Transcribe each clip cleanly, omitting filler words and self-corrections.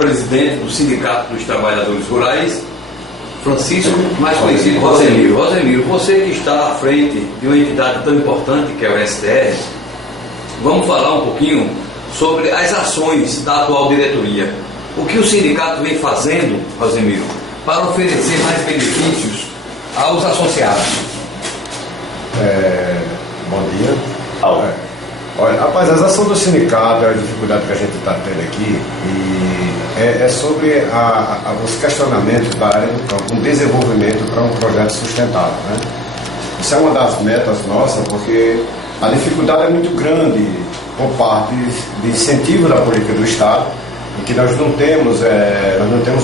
presidente do Sindicato dos Trabalhadores Rurais, Francisco, mais conhecido Rosemiro. Rosemiro, você que está à frente de uma entidade tão importante que é o STR, vamos falar um pouquinho sobre as ações da atual diretoria. O que o sindicato vem fazendo, Rosemiro, para oferecer mais benefícios aos associados? Bom dia. Olha, rapaz, as ações do sindicato, a dificuldade que a gente está tendo aqui, é sobre os questionamentos da área do campo, um desenvolvimento para um projeto sustentável, né? Isso é uma das metas nossas, porque a dificuldade é muito grande por parte de incentivo da política do Estado, em que nós não temos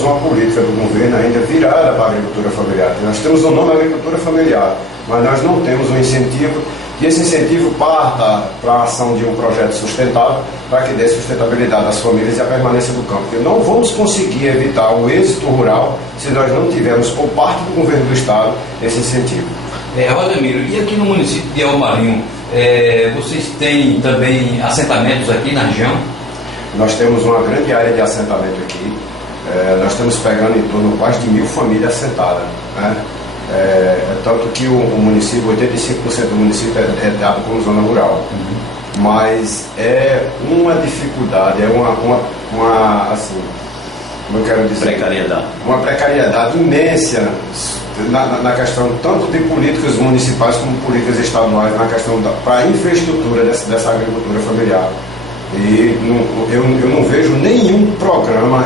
uma política do governo ainda virada para a agricultura familiar. Nós temos o nome agricultura familiar, mas nós não temos um incentivo, e esse incentivo parta para a ação de um projeto sustentável, para que dê sustentabilidade às famílias e a permanência do campo. Porque não vamos conseguir evitar o êxito rural se nós não tivermos, por parte do governo do Estado, esse incentivo. Rosemiro, e aqui no município de Elmarinho, vocês têm também assentamentos aqui na região? Nós temos uma grande área de assentamento aqui. Nós estamos pegando em torno de quase de 1.000 famílias assentadas, né? Tanto que o município, 85% do município é dado como zona rural. Mas é uma dificuldade, é assim, como eu quero dizer, uma precariedade imensa na questão tanto de políticas municipais como políticas estaduais, na questão para a infraestrutura dessa agricultura familiar. E eu não vejo nenhum programa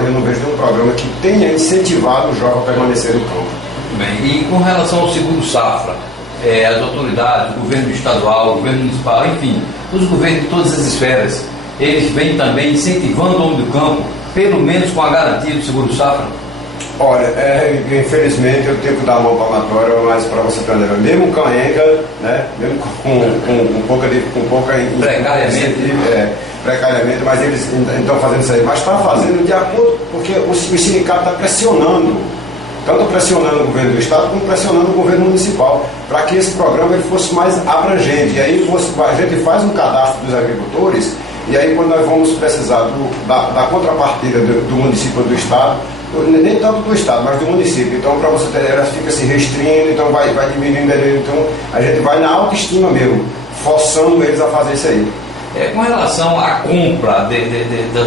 que tenha incentivado o jovem a permanecer no campo. Bem, e com relação ao seguro safra, as autoridades, o governo estadual, o governo municipal, enfim, os governos de todas as esferas, eles vêm também incentivando o homem do campo, pelo menos com a garantia do seguro safra? Olha, infelizmente eu tenho que dar a mão palmatória, mas para você entender, mesmo canhenga, né, mesmo com pouca precariamente, mas eles estão fazendo isso aí, mas está fazendo de acordo, porque o sindicato está pressionando, tanto pressionando o governo do Estado como pressionando o governo municipal, para que esse programa ele fosse mais abrangente. E aí a gente faz um cadastro dos agricultores, e aí quando nós vamos precisar da contrapartida do município ou do Estado, nem tanto do Estado, mas do município. Então, para você ter, ela fica se restringindo, então vai diminuindo. Então, a gente vai na autoestima mesmo, forçando eles a fazer isso aí. Com relação à compra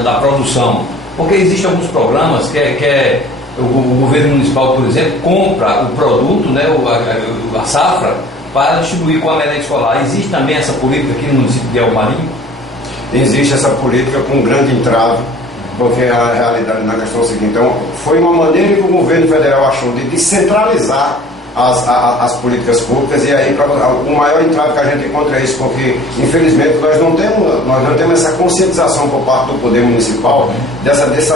da produção, porque existem alguns programas que o governo municipal, por exemplo, compra o produto, né, a safra, para distribuir com a merenda escolar. Existe também essa política aqui no município de Elmarinho? Existe essa política com um grande entrave, porque a realidade na questão é o seguinte: então, foi uma maneira que o governo federal achou de descentralizar as políticas públicas, e aí o maior entrave que a gente encontra é isso, porque infelizmente nós não temos essa conscientização por parte do poder municipal dessa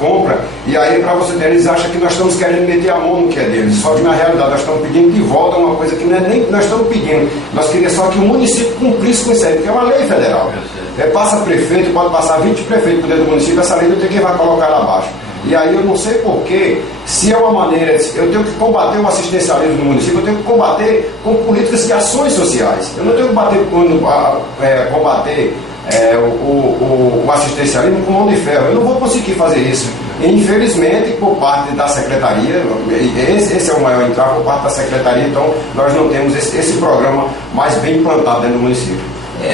compra, e aí para você ter, eles acham que nós estamos querendo meter a mão no que é deles, só que na realidade nós estamos pedindo de volta uma coisa que não é nem que nós estamos pedindo, nós queríamos só que o município cumprisse com isso aí, porque é uma lei federal. Passa prefeito, pode passar 20 prefeitos por dentro do município, essa lei não tem quem vai colocar lá abaixo. E aí eu não sei porquê, se é uma maneira, eu tenho que combater o assistencialismo no município, eu tenho que combater com políticas de ações sociais. Eu não tenho que combater o assistencialismo com mão de ferro. Eu não vou conseguir fazer isso. Infelizmente, por parte da secretaria, esse é o maior entrave por parte da secretaria, então nós não temos esse programa mais bem implantado dentro do município.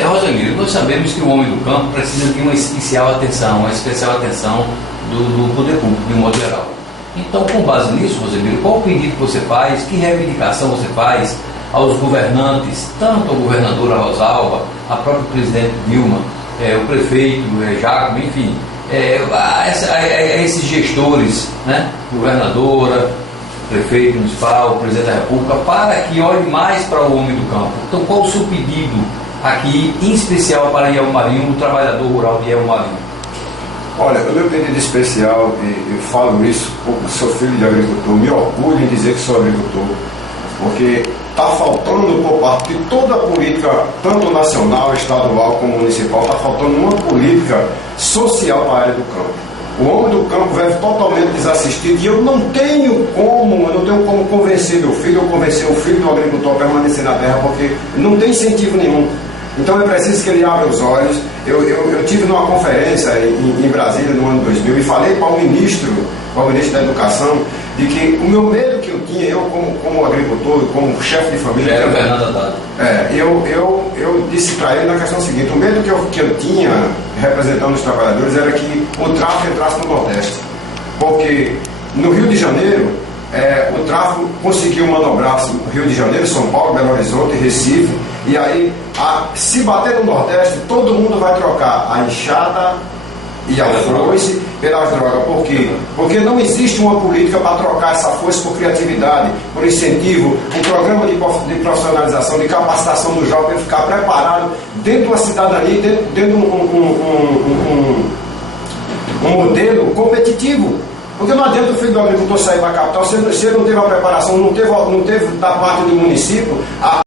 Rosemiro, nós sabemos que o homem do campo precisa de uma especial atenção do poder público, de um modo geral. Então, com base nisso, Rosemiro, qual o pedido que você faz, que reivindicação você faz aos governantes, tanto ao governador Rosalba, a própria presidente Dilma, o prefeito Jacob, enfim, a esses gestores, né, governadora, prefeito municipal, presidente da República, para que olhe mais para o homem do campo? Então, qual o seu pedido aqui, em especial para Elmarinho, o trabalhador rural de Elmarinho? Olha, o meu pedido especial, e eu falo isso porque sou filho de agricultor, me orgulho em dizer que sou agricultor, porque está faltando por parte de toda a política, tanto nacional, estadual como municipal, está faltando uma política social para a área do campo. O homem do campo vive totalmente desassistido, e eu não tenho como convencer meu filho, ou convencer o filho do agricultor a permanecer na terra, porque não tem incentivo nenhum. Então é preciso que ele abra os olhos. Eu tive numa conferência em Brasília no ano 2000 e falei para o ministro da Educação, de que o meu medo que eu tinha, eu como agricultor, como chefe de família... Já era o Fernando Haddad. Eu disse para ele na questão seguinte: o medo que eu tinha representando os trabalhadores era que o tráfico entrasse no Nordeste. Porque no Rio de Janeiro, o tráfico conseguiu manobrar o Rio de Janeiro, São Paulo, Belo Horizonte, Recife, e aí, se bater no Nordeste, todo mundo vai trocar a enxada e a foice pelas drogas. Por quê? Porque não existe uma política para trocar essa foice por criatividade, por incentivo, um programa de profissionalização, de capacitação do jovem para ficar preparado dentro de uma cidadania, dentro de um modelo competitivo. Porque não adianta o filho do agricultor sair para a capital se ele não teve a preparação, não teve da parte do município